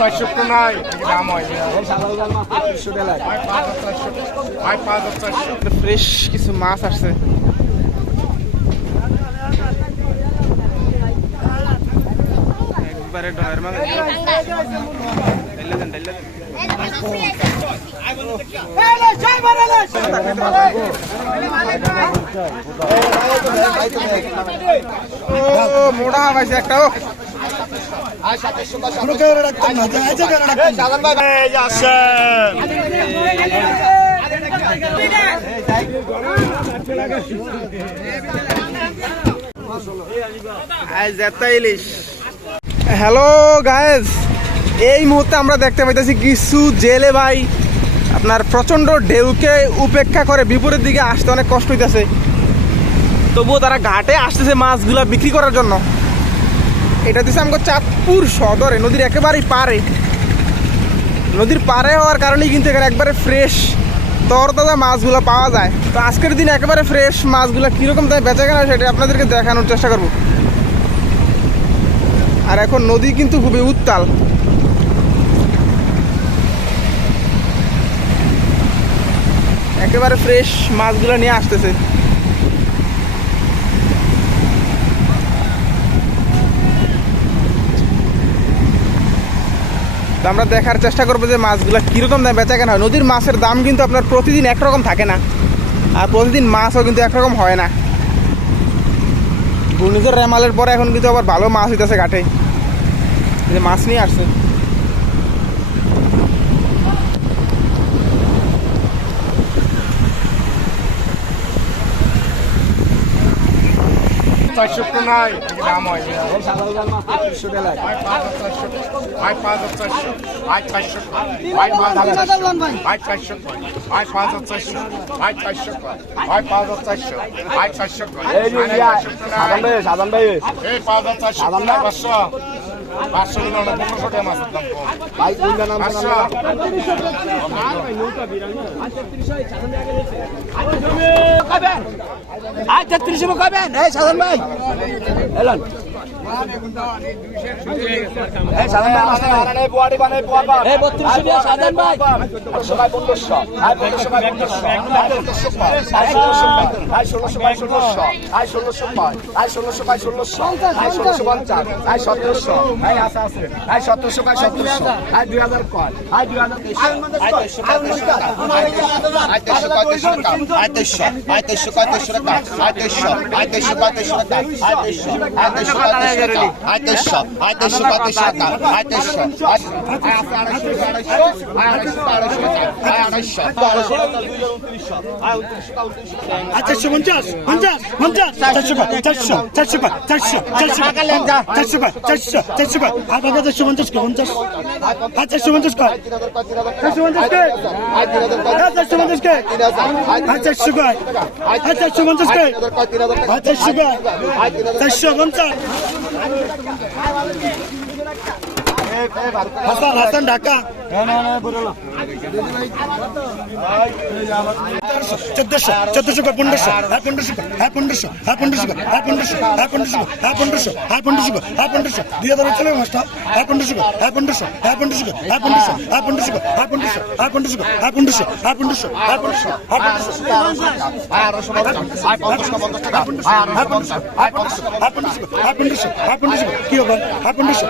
400 নাই দাম হয় ফ্রেশ কিছু মাছ আসছে। একবারে ডয়ের মাছ মোটা পাইছে একটা। হ্যালো গায়েস, এই মুহূর্তে আমরা দেখতে পাইতেছি কিছু জেলে ভাই আপনার প্রচন্ড ঢেউকে উপেক্ষা করে বিপরীত দিকে আসতে অনেক কষ্ট হইতেছে, তবুও তারা ঘাটে আসতেছে মাছগুলা বিক্রি করার জন্য। এটা দিচ্ছে আমাকে চাঁদপুর সদরে, নদীর একেবারেই পারে। নদীর পারে হওয়ার কারণেই কিন্তু এখানে একবারে ফ্রেশ তরতাজা মাছগুলো পাওয়া যায়। তো আজকের দিনে একেবারে ফ্রেশ মাছগুলো কীরকম দামে বেচা কেনা সেটা আপনাদেরকে দেখানোর চেষ্টা করব। আর এখন নদী কিন্তু খুবই উত্তাল। একেবারে ফ্রেশ মাছগুলো নিয়ে আসতেছে। তো আমরা দেখার চেষ্টা করবো যে মাছগুলো কীরকম দামে বেচা কেনা হয়। নদীর মাছের দাম কিন্তু আপনার প্রতিদিন একরকম থাকে না, আর প্রতিদিন মাছও কিন্তু একরকম হয় না। ঘূর্ণিঝড় রেমালের পরে এখন কিন্তু আবার ভালো মাছ হইতেছে ঘাটে, মাছ নিয়ে আসছে। নাই দাম হয় সাধারণ ভাই এলান হাসান হাসান ঢাকা 1400 1500 1500 1500 1500 1500 1500 1500 2000 চলে মাস্টার 1500 1500 1500 1500 1500 1500 1500 1500 1500 কি হবে 1500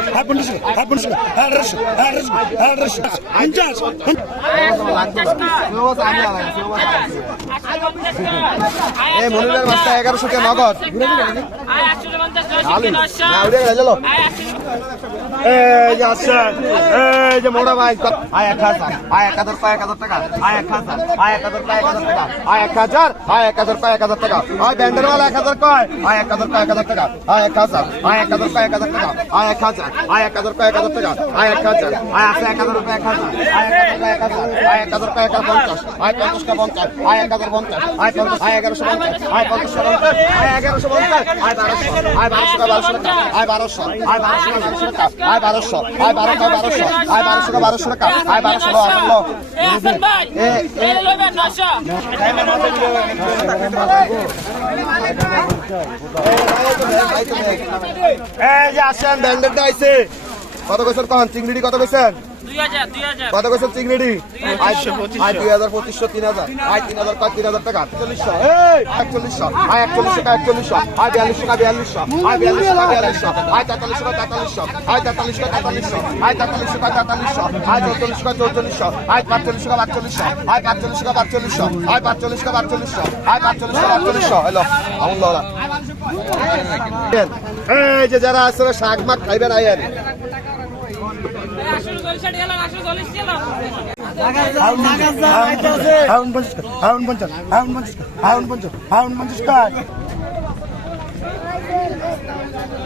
মনিরের মাছটা 1100 টাকা নগদ। এই যে আচ্ছা, এই যে মোড়া ভাই 1000 1000 টাকা 1000 টাকা 1000 টাকা ব্যান্ডের মাল 1000 কয় 1000 টাকা 1000 টাকা 1000 টাকা 1000 টাকা 1000 টাকা 1000 আছে 1000 টাকা 1000 টাকা 50 50 কা 50 1050 1150 আসেন ব্যান্ডেডটা আইছে কত কইছেন কখন চিংড়ি কত কইছেন 2000 কত কইছেন চিংড়ি আই 2000 2500 3000 আই 3000 কয় 3000 টাকা 4100 এই 4100 আই 4100 টাকা 4100 আই 4200 টাকা 4200 আই 4200 টাকা 4200 আই 4300 টাকা 4300 আই 4300 টাকা 4300 আই 4300 টাকা 4300 আই 4400 টাকা 4400 আই 4500 টাকা 4500 আই 4500 টাকা 4500 আই 4500 টাকা 4500 আই 4500 টাকা 4500 হ্যালো আমুল্লাহ এই যে যারা আসলে শাক মাক খাইবেন আইয়েন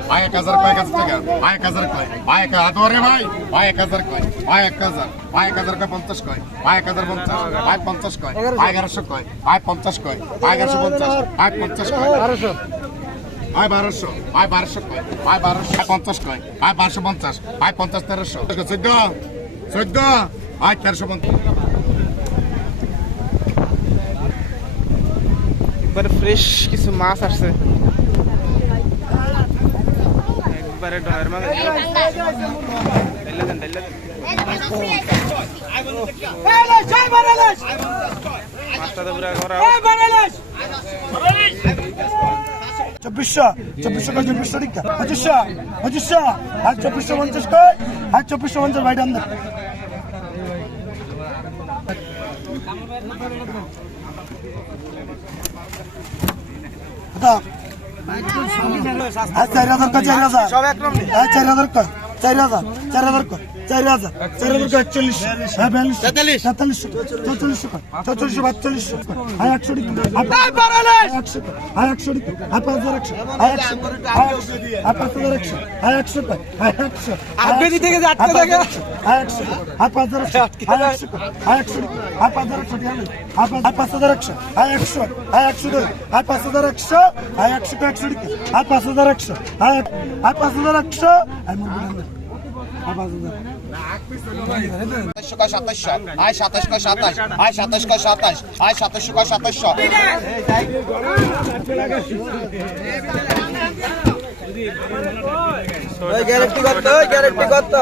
ভাই 1000 কয় 1000 টাকা ভাই 1000 কয় ভাই 1000 ধরে ভাই ভাই 1000 কয় ভাই 1000 ভাই 1000 কয় 50 কয় ভাই 1050 ভাই 50 কয় ভাই 1100 কয় ভাই 50 কয় ভাই 1150 ভাই 50 কয় 1200 ভাই 1200 ভাই 1200 কয় ভাই 1200 50 কয় ভাই 1250 ভাই 50 1300 14 ভাই 1350 একবারে ফ্রেশ কিছু মাছ আসছে একবারে ডয়ের মাছ মাছটা তো পুরা করা 2400 কয় 2400 টাকা 2500 আর 2450 কয় আর 2450 ভাই দাম দে আর 4000 কয় 4000 সব এক রকম আর 4000 কয় 4000 কয় 4000 কয় 41 হ্যাঁ 42 43 44 কয় 44 42 আর 100 টাকা আর 100 আর 100 টাকা আর 5100 আর 100 আর 5100 আর 100 কয় আর 100 আটকে থেকে যে আটকে থাকে আর 100 আর 5000 আর 100 আর 100 আর 5000 আর 5100 আর 100 আর 100 আর 5100 আর 100 কয় 100 টাকা আর 5100 আর 5100 আর মুরগি কয় 2700 আই 27 কয় 27 আই 27 কয় 27 আই 27 কয় 2700 গ্যারেন্টি কত গ্যারেন্টি কত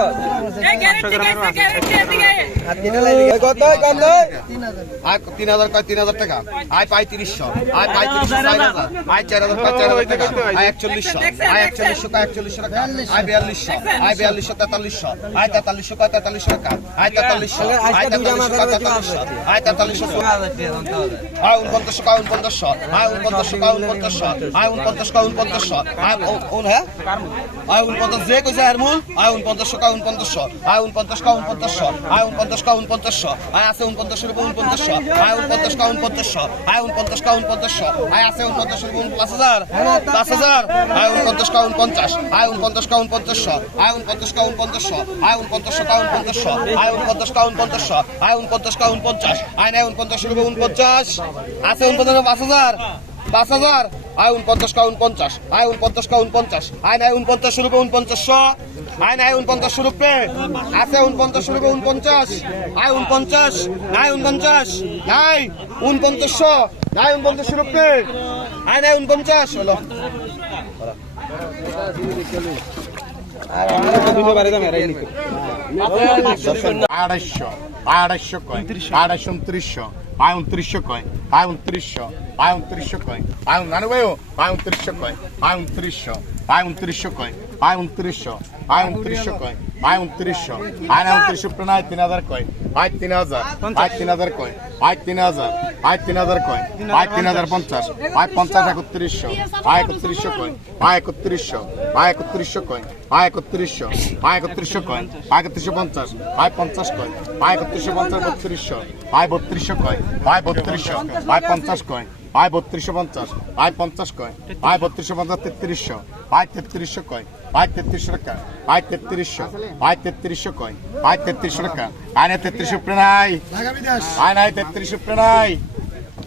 আই 3000 কয় 3000 টাকা আই 3500 আই 3500 4000 আই 4000 কয় 4000 টাকা আই 4100 আই 4100 কয় 4100 টাকা আই 4200 আই 4200 4300 আই 4300 কয় 4300 টাকা আই 4300 আই 4300 আই 4300 আই 4900 কয় 4900 আই 4900 কয় 4900 আই 4900 কয় 4900 আই ওন হ্যাঁ আই 49 যে কইছে আর মূল আই 4900 কয় 4900 আই 49 কয় 4900 আই 49 কয় 4900 আই আছে 49 এর 4900 আই 49 কয় 4900 আই 49 কয় 4900 আই আছে 49 এর 5000 5000 আই 49 কয় 49 আই 49 কয় 4900 আই 49 কয় 4900 আই 49 কয় 4900 আই 49 কয় 4900 আই 49 কয় 49 আই নাই 49 এর 49 আছে 49 5000 5000 আই 49 কয় 49 আই 49 কয় 49 আই নাই 49 এর 4900 আই নাই 49 রুপে আছে 49 রুপে 49 আই 49 নাই 49 নাই 4900 নাই 49 রুপে আই নাই 49 হলো আড়াইশো আড়াইশো কয় আড়াইশো 2900 ভাই 2900 কয় ভাই 2900 ভাই 2900 কয় ভাই নানু ভাই ভাই 2900 কয় ভাই 2900 ভাই 2900 কয় ভাই 2900 ভাই 2900 কয় ভাই 2900 ভাই 2900 প্রণয় 3000 কয় ভাই 3000 ভাই 3000 কয় ভাই 3000 ভাই 3000 কয় ভাই 3050 ভাই 50 3100 ভাই 3100 কয় ভাই 3100 ভাই 3100 কয় ভাই 3100 ভাই 3100 কয় ভাই 3150 ভাই 50 কয় ভাই 3150 3200 ভাই 3200 কয় ভাই 3200 ভাই 50 কয় ভাই 3250 ভাই 50 কয় ভাই 3250 3300 ভাই 3300 কয় ভাই 3300 টাকা ভাই 3300 ভাই 3300 কয় ভাই 3300 টাকা ভাই না 3300 প্রেনাই ভাই নাই 3300 প্রেনাই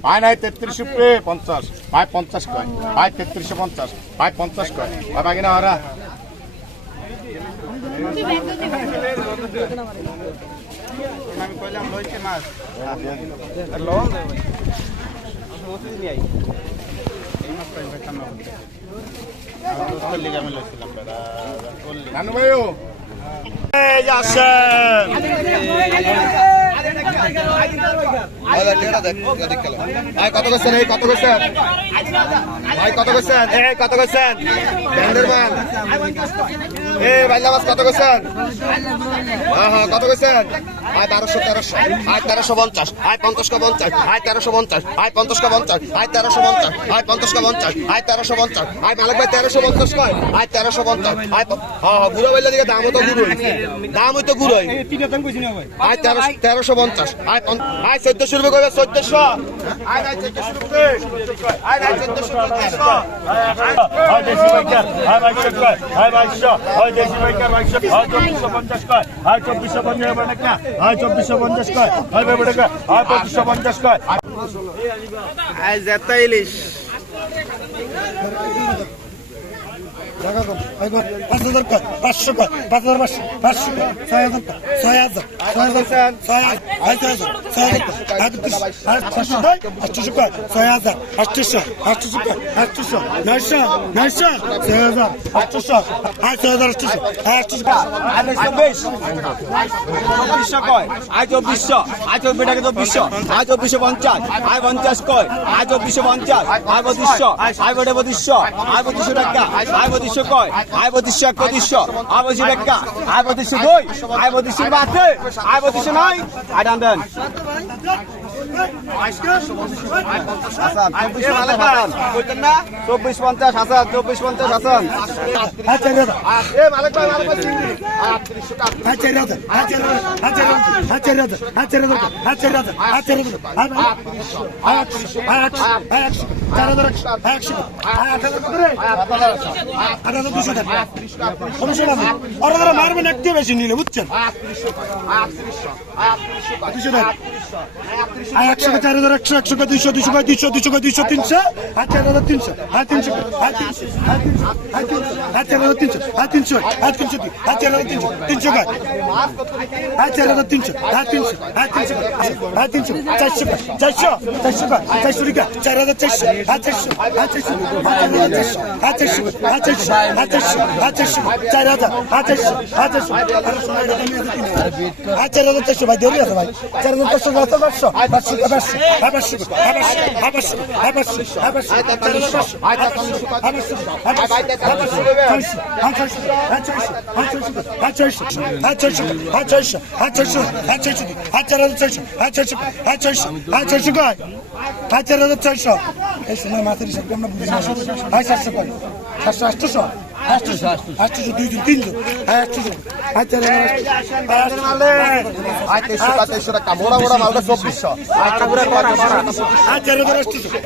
ভাই নাই 3300 প্রে 50 ভাই 50 কয় ভাই 3350 ভাই 50 কয় ভাই বাকি না হারা আমি কইলাম লইছে মাছ লন দে ভাই ওতে নি আই এই মাছ পাইবে কাম না দোস্ত লিগা আমি লইছিলাম বেড়া নানু ভাইও এই যাচ্ছেন ভাই কত করছেন এই কত করছেন ভাই কত করছেন এই কত করছেন ব্যান্ডের মান এই বাইলা মাছ কত করছেন হ্যাঁ হ্যাঁ কত করছেন আয় 1200 আয় 1350 আয় 50 আয় 1350 আয় 50 আয় 1350 আয় 50 আয় 1350 আয় মালিক ভাই 1350 কয় আয় 1350 আয় হ্যাঁ হ্যাঁ বুড়ো বাইলা দিকে দামও তো গুড়োই দামই তো গুড়োই আয় 1350 আয় 1400 রুপে কইবে 1400 আয় নাই 1400 রুপে আয় নাই 1400 আয় দেশি বাইকার আয় 2200 কয় আয় 2200 আয় দেশি বাইকার 2200 আয় 2450 কয় আয় 2450 বানাক না আয় 2450 কয় আয় বেবড়ে কয় আয় 2550 কয় আজ জেতা ইলিশ টাকা কম 5000 কর 500 কর 5500 500 কর 6000 কর 6000 6000 800 কর 6000 800 কর 800 900 6000 800 800 2400 কয় আয় 2400 আয় 24 টাকা 2400 আয় 2450 আয় 50 কয় আয় 2450 আয় 3200 আয় 3200 আয় 3200 টাকা আয় 3200 কয় আয় 3200 3100 আয় 3200 টাকা আয় 3202 আয় 3200 বাতে আয় 3200 নয় আয় ডান দেন হাসান 24 মালে পান কইতেন না 2450 হাসান 2450 হাসান এ মালিক ভাই চিংড়ি 3800 টাকা মারবেন একটু বেশি নিলে বুঝছেন 100 4100 100 200 200 200 200 300 4300 4300 4300 ভাই দেরি আছে ভাই 4400 এই সময় মাছের হিসাব আমরা বুঝি না 700 করে 700 800 2 300 আয় 2300 টাকা মোড়া মোড়া মালটা 2400 আয় পুরো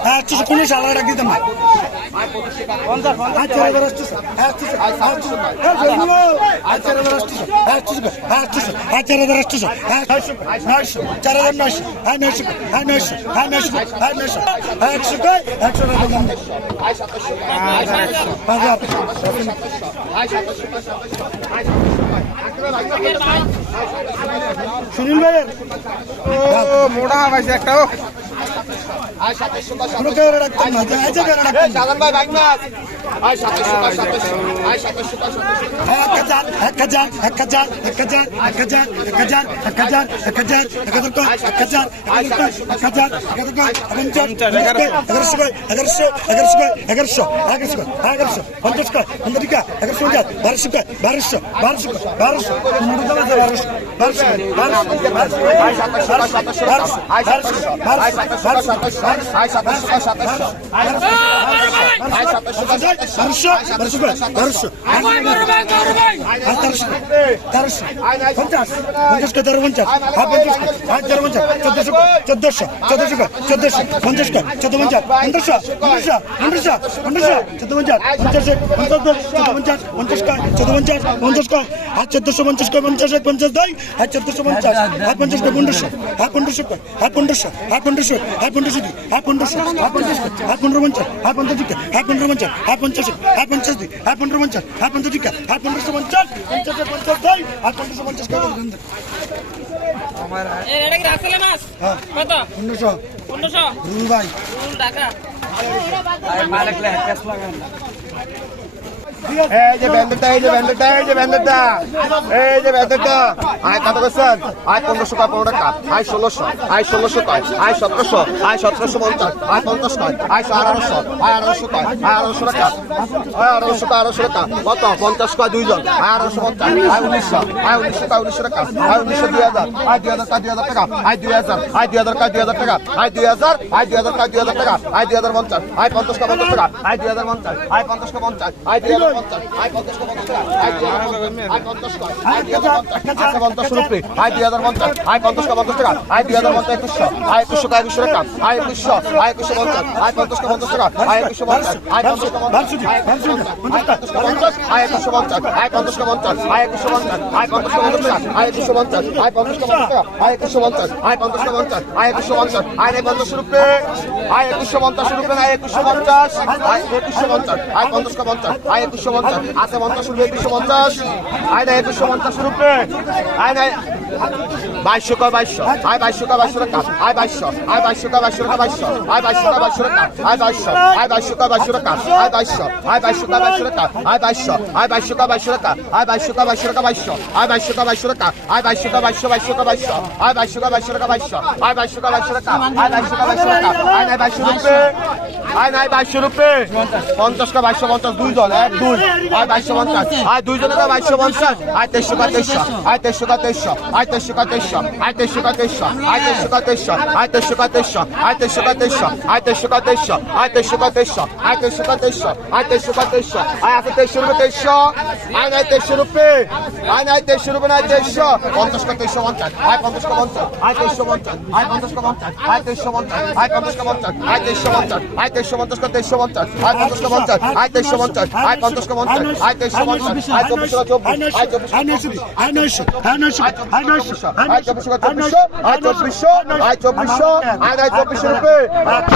800 কোন সালা রাখ দিতাম না 700 সুনীল ভাই মোড়া ভাইছে একটা আয় 2700 লোকে রাখতাম না এই জায়গা রাখতাম সালাম ভাই বাইক মাছ আয় 2700 আয় 1500 ভাই টাকা এই যে ব্যান্ডেডটা এই যে ব্যান্ডেডটা এই যে ব্যান্ডেডটা এই যে ব্যান্ডেডটা আয় কত করছেন আয় 1500 কয় 15 টাকা আয় 1600 আয় 1600 কয় আয় 1700 আয় 1750 আয় 50 কয় আয় 1800 আয় 1800 কয় আয় 1800 টাকা আয় 1800 টাকা কত 50 কয় দুইজন আয় 1850 আয় 1900 আয় 1900 কয় 1900 টাকা আয় 1900 2000 আয় 2000 কয় 2000 টাকা আয় 2000 আয় 2000 কয় 2000 টাকা আয় 2000 আয় 2000 কয় 2000 টাকা আয় 2050 আয় 50 কয় 50 টাকা আয় 2050 আয় 50 কয় 50 আয় 2050 আয় 50 কয় 50 টাকা আয় 2050 আয় 50 কয় আয় 2050 আয় 50 রুপি আয় 2050 আয় 50 কয় 50 টাকা আয় 2050 2100 আয় 2100 কয় 2100 টাকা আয় 2100 আয় 2150 আয় 50 কয় 50 টাকা আয় 2150 আয় 50 কয় 50 আয় 2150 আয় 2150 আয় 50 কয় 50 আয় 2150 আয় 50 কয় 50 টাকা আয় 2150 আয় 50 কয় 50 টাকা আয় 2150 আয় 50 কয় 50 আয় 2150 আয় 50 রুপি আয় 2150 রুপি আয় 2150 আয় 2150 আয় 50 কয় 50 আয় 2150 আছে 50 রুপি 2150 আয় না 2150 রুপি আয় না 2200 কয় 2200 আয় 2200 কয় 2200 টাকা আয় 2200 আয় 2200 কয় 2200 টাকা 2200 আয় 2200 কয় 2200 টাকা আয় 2200 আয় 2200 কয় 2200 টাকা আয় 2200 আয় 2200 কয় 2200 টাকা আয় 2200 আয় 2200 কয় 2200 টাকা আয় 2200 কয় 2200 টাকা 2200 আয় 2200 কয় 2200 টাকা আয় 2200 কয় 2200 কয় 2200 আয় 2200 কয় 2200 টাকা 2200 আয় 2200 কয় 2200 টাকা আয় 2200 কয় 2200 টাকা আয় নাই 2200 রুপি আয় নাই 2200 রুপি 50 কয় 250 দুইজন 1 2 আয় 250 আয় দুইজনে কয় 250 আয় 2300 কয় 2300 আয় 2300 কয় 2300 আয় 2300 কয় 2300 আয় 2300 কয় 2300 আয় 2300 কয় 2300 আয় 2300 কয় 2300 আয় 2300 কয় 2300 আয় 2300 কয় 2300 আয় 2300 কয় 2300 আয় 2300 কয় 2300 আয় 2300 কয় 2300 আয় আছে 2300 রুপি 2300 আয় নাই 2300 রুপি আয় নাই 2300 রুপি নাই 2300 50 কয় 2350 আয় 50 কয় 50 আয় 2350 আয় 50 কয় 50 আয় 2350 আয় 50 কয় 50 আয় 2350 আয় 2350 কয় 2350 আয় 50 কয় 50 আয় 2350 আয় 50 কয় 50 আয় 2350 আয় 24 আয় 24 আয় 900 আয় 900 আয় 900 আয় 900 আয় 24 কয় 24 আয়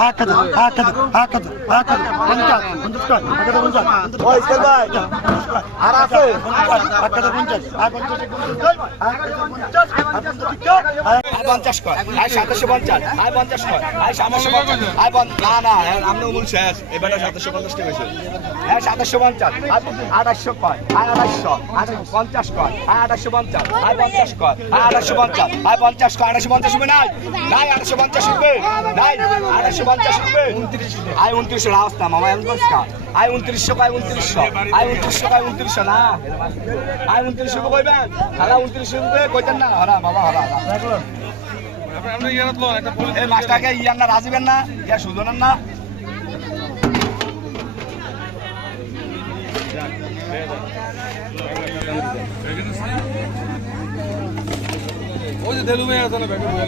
24 আয় 24 আয় নাই 24 রুপি ওই ইসমাইল ভাই আর আছে আয় 50 কয় আয় 750 আয় 50 কয় আয় 750 আয় না না আমরা মূল শেষ এবারে 750 টাকা হইছে আয় 750 আয় 2800 কয় আয় 2800 আয় 50 কয় আয় 2850 আয় 50 কয় আয় 2850 আয় 50 কয় 2850 হবে নাই নাই 2850 হবে নাই 2850 হবে 29 আয় 29 রাস্তা মামা এমন কইছা আয় 2900 কয় 2900 আয় 2900 কয় 2900 না আয় 2900 কইবেন খালা 2900 রুপে কইতেন না হরা বাবা হরা আমরা ইয়াত লো একটা পুলিশ এই মাস্টারকে ইয়ান না রাজিবেন না ইয়া সুজনেন না ওই যে দেলু ভাই আছে না ব্যাগে বলে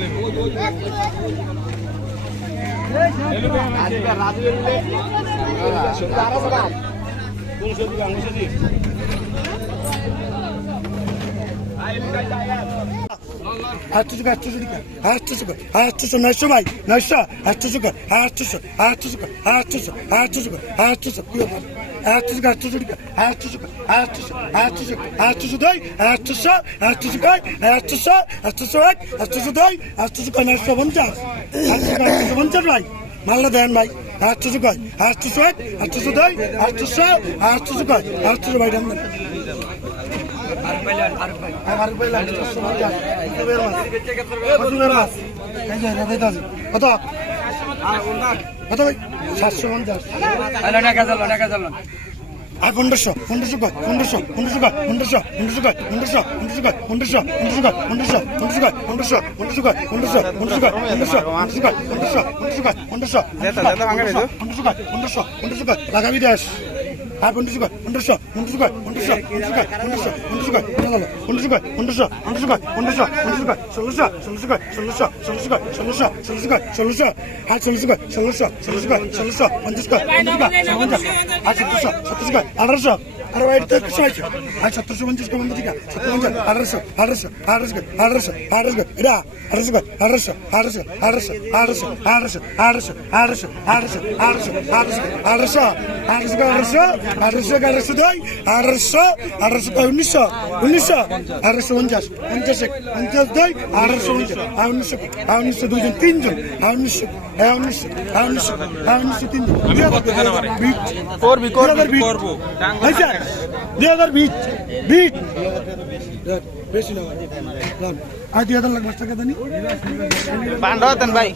দেলু ভাই আজকে রাজিবেন সুন্দর আছে না কোন সবজি গাঙ্গসজি আটশো আটশো আটশো আটশো 900 ভাই 900 800 800 800 800 800 800 800 ভাই মাল্লা দেন ভাই 800 কয় 800 800 দেয় 800 800 কয় 800 ভাই দেন কত কত ভাই 750 আর 1500 কয় 1500 কয় 1500 কয় 1500 কয় 1500 লাগাবি দাস আর 1500 কয় 1500 কয় 1800 আরে ভাই তো ছয়শো আর 1750 কম ঠিক আছে 1750 1800 এটা বেশি না আর 2000 লাখ টাকা জানি পান্ডাতেন ভাই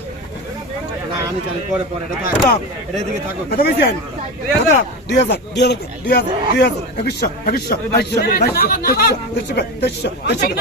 এটা দিকে থাকো কত বেশি আইন কত 2000 2100 2200 2300